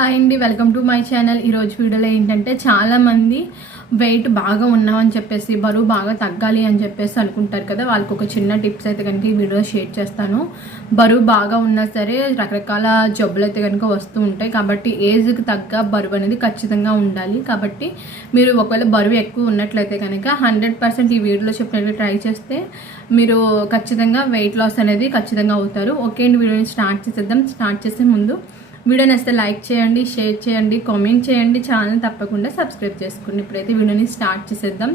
Hi అండి welcome to my channel. ఈరోజు వీడియోలో ఏంటంటే చాలామంది వెయిట్ బాగా ఉన్నామని చెప్పేసి బరువు బాగా తగ్గాలి అని చెప్పేసి అనుకుంటారు కదా. వాళ్ళకి ఒక చిన్న టిప్స్ అయితే కనుక ఈ వీడియో షేర్ చేస్తాను. బరువు బాగా ఉన్నా సరే రకరకాల జబ్బులు అయితే కనుక వస్తూ ఉంటాయి. కాబట్టి ఏజ్కి తగ్గ బరువు అనేది ఖచ్చితంగా ఉండాలి. కాబట్టి మీరు ఒకవేళ బరువు ఎక్కువ ఉన్నట్లయితే కనుక హండ్రెడ్ పర్సెంట్ ఈ వీడియోలో చెప్పినట్టు ట్రై చేస్తే మీరు ఖచ్చితంగా వెయిట్ లాస్ అనేది ఖచ్చితంగా అవుతారు. ఓకే అండి వీడియోని స్టార్ట్ చేసేద్దాం. స్టార్ట్ చేసే ముందు వీడియోని వస్తే లైక్ చేయండి షేర్ చేయండి కామెంట్ చేయండి. ఛానల్ తప్పకుండా సబ్స్క్రైబ్ చేసుకోండి. ఇప్పుడైతే వీడియోని స్టార్ట్ చేసేద్దాం.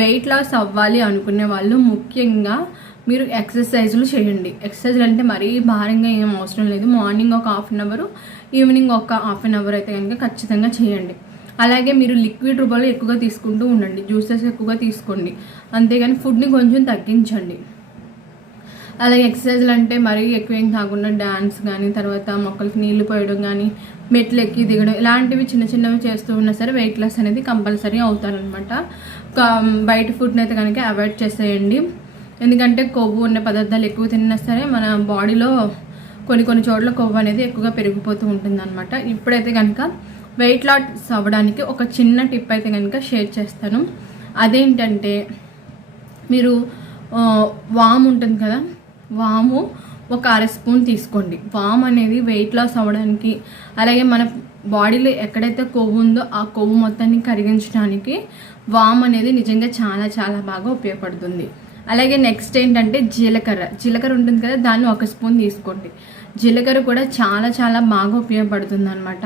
వెయిట్ లాస్ అవ్వాలి అనుకునే వాళ్ళు ముఖ్యంగా మీరు ఎక్సర్సైజులు చేయండి. ఎక్సర్సైజులు అంటే మరీ భారంగా ఏం అవసరం లేదు. మార్నింగ్ ఒక హాఫ్ అన్ అవర్ ఈవినింగ్ ఒక హాఫ్ అన్ అవర్ అయితే కనుక ఖచ్చితంగా చేయండి. అలాగే మీరు లిక్విడ్ రూపంలో ఎక్కువగా తీసుకుంటూ ఉండండి. జ్యూసెస్ ఎక్కువగా తీసుకోండి. అంతేగాని ఫుడ్ని కొంచెం తగ్గించండి. అలాగే ఎక్సర్సైజ్లు అంటే మరీ ఎక్కువ ఏం కాకుండా డ్యాన్స్ కానీ తర్వాత మొక్కలకి నీళ్ళు పోయడం కానీ మెట్లు ఎక్కి దిగడం ఇలాంటివి చిన్న చిన్నవి చేస్తూ ఉన్నా సరే వెయిట్ లాస్ అనేది కంపల్సరీ అవుతారనమాట బయట ఫుడ్ని అయితే కనుక అవాయిడ్ చేసేయండి. ఎందుకంటే కొవ్వు ఉన్న పదార్థాలు ఎక్కువ తిన్నా సరే మన బాడీలో కొన్ని కొన్ని చోట్ల కొవ్వు అనేది ఎక్కువగా పెరిగిపోతూ ఉంటుంది అనమాట ఇప్పుడైతే కనుక వెయిట్ లాస్ అవ్వడానికి ఒక చిన్న టిప్ అయితే కనుక షేర్ చేస్తాను. అదేంటంటే మీరు వామ్ ఉంటుంది కదా వాము ఒక అర స్పూన్ తీసుకోండి. వామ్ అనేది వెయిట్ లాస్ అవ్వడానికి అలాగే మన బాడీలో ఎక్కడైతే కొవ్వు ఉందో ఆ కొవ్వు మొత్తాన్ని కరిగించడానికి వామ్ అనేది నిజంగా చాలా చాలా బాగా ఉపయోగపడుతుంది. అలాగే నెక్స్ట్ ఏంటంటే జీలకర్ర. జీలకర్ర ఉంటుంది కదా దాన్ని ఒక స్పూన్ తీసుకోండి. జీలకర్ర కూడా చాలా చాలా బాగా ఉపయోగపడుతుంది అనమాట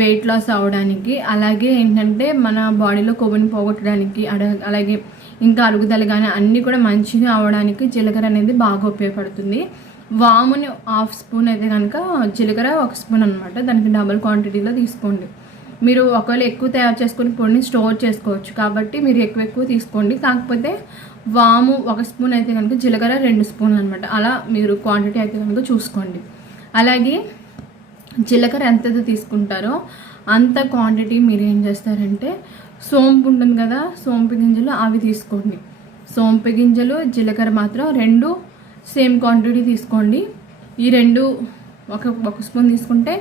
వెయిట్ లాస్ అవ్వడానికి. అలాగే ఏంటంటే మన బాడీలో కొవ్వుని పోగొట్టడానికి అలాగే ఇంకా అరుగుదల కానీ అన్నీ కూడా మంచిగా అవడానికి జీలకర్ర అనేది బాగా ఉపయోగపడుతుంది. వాముని హాఫ్ స్పూన్ అయితే కనుక జీలకర్ర ఒక స్పూన్ అనమాట దానికి డబుల్ క్వాంటిటీలో తీసుకోండి. మీరు ఒకవేళ ఎక్కువ తయారు చేసుకుని పొడిని స్టోర్ చేసుకోవచ్చు. కాబట్టి మీరు ఎక్కువ ఎక్కువ తీసుకోండి. కాకపోతే వాము ఒక స్పూన్ అయితే కనుక జీలకర్ర రెండు స్పూన్లు అనమాట అలా మీరు క్వాంటిటీ అయితే కనుక చూసుకోండి. అలాగే జీలకర్ర ఎంత తీసుకుంటారో అంత క్వాంటిటీ మీరు ఏం చేస్తారంటే సోంపు ఉంటుంది కదా సోంపు గింజలు అవి తీసుకోండి. సోంపు గింజలు జీలకర్ర మాత్రం రెండు సేమ్ క్వాంటిటీ తీసుకోండి. ఈ రెండు ఒక ఒక స్పూన్ తీసుకుంటే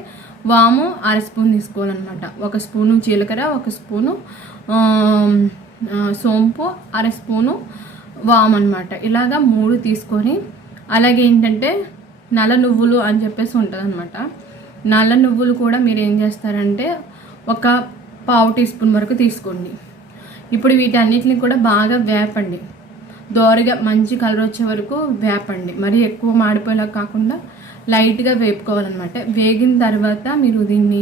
వాము అర స్పూన్ తీసుకోవాలన్నమాట. ఒక స్పూను జీలకర్ర ఒక స్పూను సోంపు అర స్పూను వామ్ అనమాట ఇలాగా మూడు తీసుకొని అలాగే ఏంటంటే నల్ల నువ్వులు అని చెప్పేసి ఉంటుంది అనమాట నల్ల నువ్వులు కూడా మీరు ఏం చేస్తారంటే ఒక పావు టీ స్పూన్ వరకు తీసుకోండి. ఇప్పుడు వీటన్నిటిని కూడా బాగా వేపండి. దోరగా మంచి కలర్ వచ్చే వరకు వేపండి. మరి ఎక్కువ మాడిపోయేలా కాకుండా లైట్గా వేపుకోవాలన్నమాట. వేగిన తర్వాత మీరు దీన్ని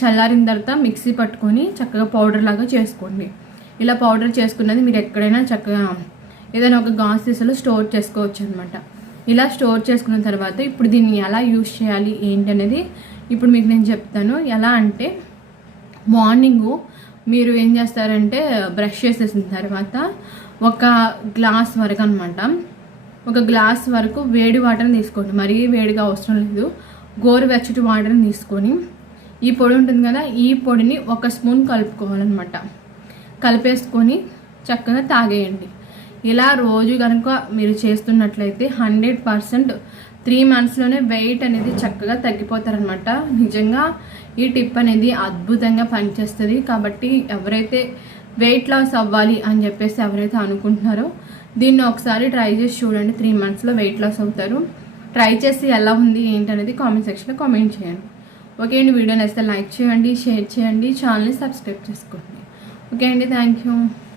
చల్లారిన తర్వాత మిక్సీ పట్టుకొని చక్కగా పౌడర్ లాగా చేసుకోండి. ఇలా పౌడర్ చేసుకున్నది మీరు ఎక్కడైనా చక్కగా ఏదైనా ఒక గాస్ సీసాలో స్టోర్ చేసుకోవచ్చు అనమాట ఇలా స్టోర్ చేసుకున్న తర్వాత ఇప్పుడు దీన్ని ఎలా యూజ్ చేయాలి ఏంటి అనేది ఇప్పుడు మీకు నేను చెప్తాను. ఎలా అంటే మార్నింగు మీరు ఏం చేస్తారంటే బ్రష్ చేసేసిన తర్వాత ఒక గ్లాస్ వరకు అనమాట ఒక గ్లాస్ వరకు వేడి వాటర్ని తీసుకోండి. మరీ వేడిగా అవసరం లేదు. గోరువెచ్చటి వాటర్ని తీసుకొని ఈ పొడి ఉంటుంది కదా ఈ పొడిని ఒక స్పూన్ కలుపుకోవాలన్నమాట. కలిపేసుకొని చక్కగా తాగేయండి. ఇలా రోజు కనుక మీరు చేస్తున్నట్లయితే హండ్రెడ్ పర్సెంట్ త్రీ మంత్స్లోనే వెయిట్ అనేది చక్కగా తగ్గిపోతారనమాట నిజంగా ఈ టిప్ అనేది అద్భుతంగా పనిచేస్తుంది. కాబట్టి ఎవరైతే వెయిట్ లాస్ అవ్వాలి అని చెప్పేసి ఎవరైతే అనుకుంటున్నారో దీన్ని ఒకసారి ట్రై చేసి చూడండి. త్రీ మంత్స్లో వెయిట్ లాస్ అవుతారు. ట్రై చేసి ఎలా ఉంది ఏంటనేది కామెంట్ సెక్షన్లో కామెంట్ చేయండి. ఓకే అండి వీడియో నచ్చితే లైక్ చేయండి షేర్ చేయండి ఛానల్ని సబ్స్క్రైబ్ చేసుకోండి. ఓకే అండి థ్యాంక్ యూ.